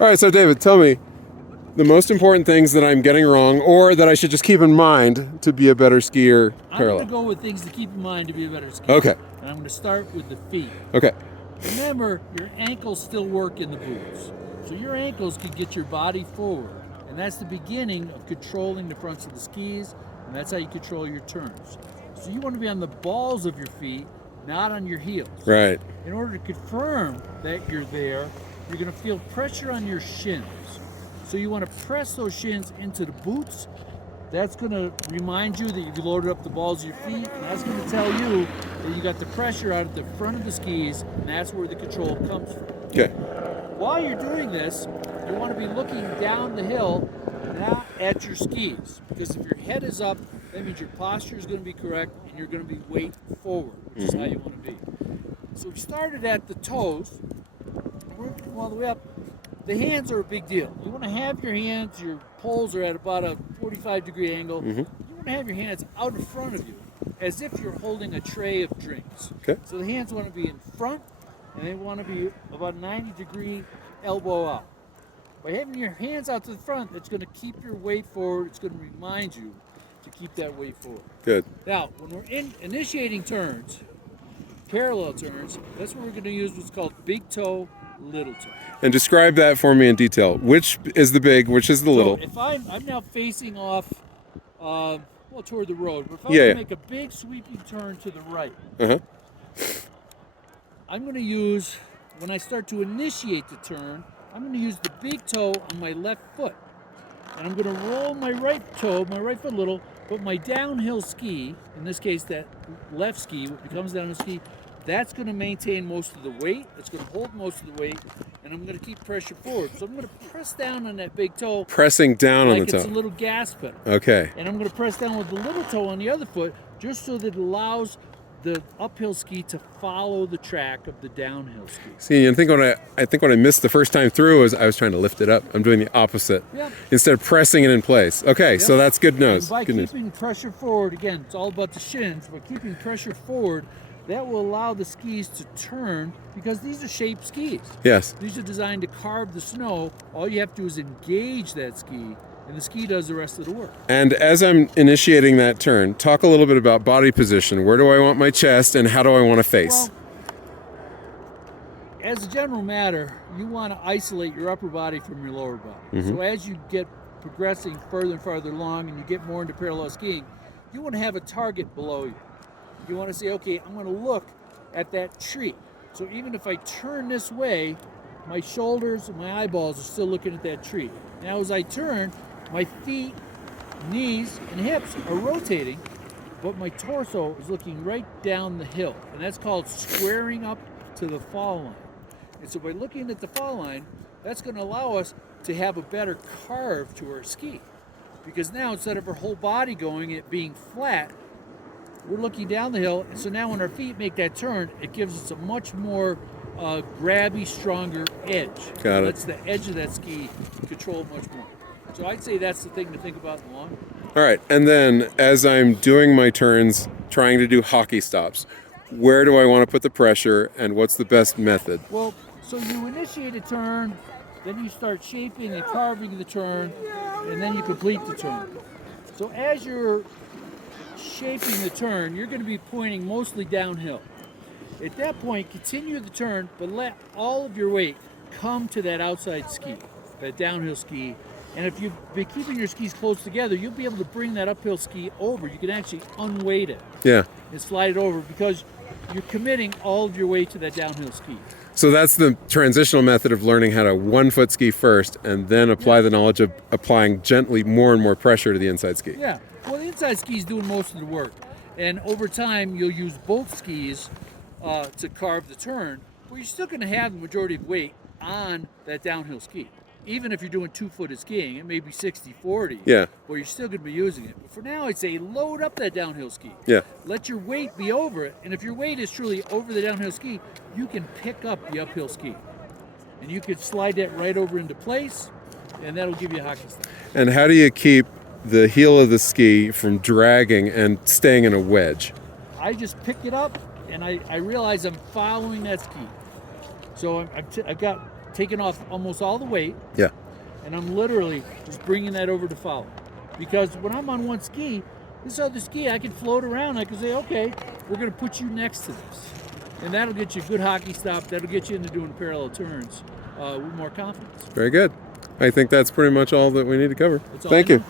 All right, so David, tell me the most important things that I'm getting wrong or that I should just keep in mind to be a better skier I'm parallel. going to go with things to keep in mind to be a better skier. Okay. And I'm going to start with the feet. Okay. Remember, your ankles still work in the boots. So your ankles can get your body forward. And that's the beginning of controlling the fronts of the skis, and that's how you control your turns. So you want to be on the balls of your feet, not on your heels. Right. In order to confirm that you're there, you're going to feel pressure on your shins. So you want to press those shins into the boots. That's going to remind you that you've loaded up the balls of your feet, and that's going to tell you that you got the pressure out at the front of the skis, and that's where the control comes from. Okay. While you're doing this, you want to be looking down the hill, not at your skis, because if your head is up, that means your posture is going to be correct, and you're going to be weight forward, which is how you want to be. So we started at the toes, and we're going to come all the way up. The hands are a big deal. You want to have your hands, your poles are at about a 45-degree angle. You want to have your hands out in front of you, as if you're holding a tray of drinks. Okay. So the hands want to be in front, and they want to be about 90-degree elbow out. By having your hands out to the front, it's going to keep your weight forward. It's going to remind you to keep that weight forward. Good. Now, when we're initiating turns, parallel turns, that's where we're going to use what's called big toe, little toe. And describe that for me in detail. Which is the big, which is the little? So if I'm now facing off, toward the road, but if I Yeah. make a big sweeping turn to the right, Uh-huh. I'm going to use, when I start to initiate the turn, I'm going to use the big toe on my left foot. And I'm going to roll my right toe, my right foot a little, but my downhill ski, in this case that left ski, what becomes downhill ski, that's going to maintain most of the weight. It's going to hold most of the weight, and I'm going to keep pressure forward. So I'm going to press down on that big toe. Pressing down on like the toe. it's a little gas pedal. Okay. And I'm going to press down with the little toe on the other foot, just so that it allows the uphill ski to follow the track of the downhill ski. See, I think what I missed the first time through was I was trying to lift it up. I'm doing the opposite. Yep. Instead of pressing it in place. Okay, Yep. so that's good news. And by Good news. keeping pressure forward, again, it's all about the shins, but keeping pressure forward, that will allow the skis to turn, because these are shaped skis. Yes. These are designed to carve the snow. All you have to do is engage that ski, and the ski does the rest of the work. And as I'm initiating that turn, talk a little bit about body position. Where do I want my chest and how do I want to face? Well, as a general matter, you want to isolate your upper body from your lower body. So as you get progressing further and farther along and you get more into parallel skiing, you want to have a target below you. You want to say, okay, I'm going to look at that tree. So even if I turn this way, my shoulders and my eyeballs are still looking at that tree. Now as I turn, my feet, knees, and hips are rotating, but my torso is looking right down the hill. And that's called squaring up to the fall line. And so by looking at the fall line, that's going to allow us to have a better carve to our ski. Because now instead of our whole body going, it being flat, we're looking down the hill. And so now when our feet make that turn, it gives us a much more grabby, stronger edge. Got it. Lets the edge of that ski control much more. So I'd say that's the thing to think about in the long run. All right, and then as I'm doing my turns, trying to do hockey stops, where do I want to put the pressure and what's the best method? Well, so you initiate a turn, then you start shaping and carving the turn, and then you complete the turn. So as you're shaping the turn, you're going to be pointing mostly downhill. At that point, continue the turn, but let all of your weight come to that outside ski, that downhill ski. And if you've been keeping your skis close together, you'll be able to bring that uphill ski over. You can actually unweight it Yeah. and slide it over, because you're committing all of your weight to that downhill ski. So that's the transitional method of learning how to one-foot ski first and then apply the knowledge of applying gently more and more pressure to the inside ski. Yeah, well, the inside ski is doing most of the work. And over time, you'll use both skis to carve the turn, but you're still going to have the majority of weight on that downhill ski. Even if you're doing two-footed skiing, it may be 60-40. Yeah. Well, you're still going to be using it. But for now, I'd say load up that downhill ski. Yeah. Let your weight be over it. And if your weight is truly over the downhill ski, you can pick up the uphill ski. And you can slide that right over into place, and that'll give you a hockey stick. And how do you keep the heel of the ski from dragging and staying in a wedge? I just pick it up, and I realize I'm following that ski. So I've got taking off almost all the weight, Yeah. and I'm literally just bringing that over to follow. Because when I'm on one ski, this other ski, I can float around. I can say, okay, we're going to put you next to this. And that'll get you a good hockey stop. That'll get you into doing parallel turns with more confidence. Very good. I think that's pretty much all that we need to cover. That's all Thank I you. know.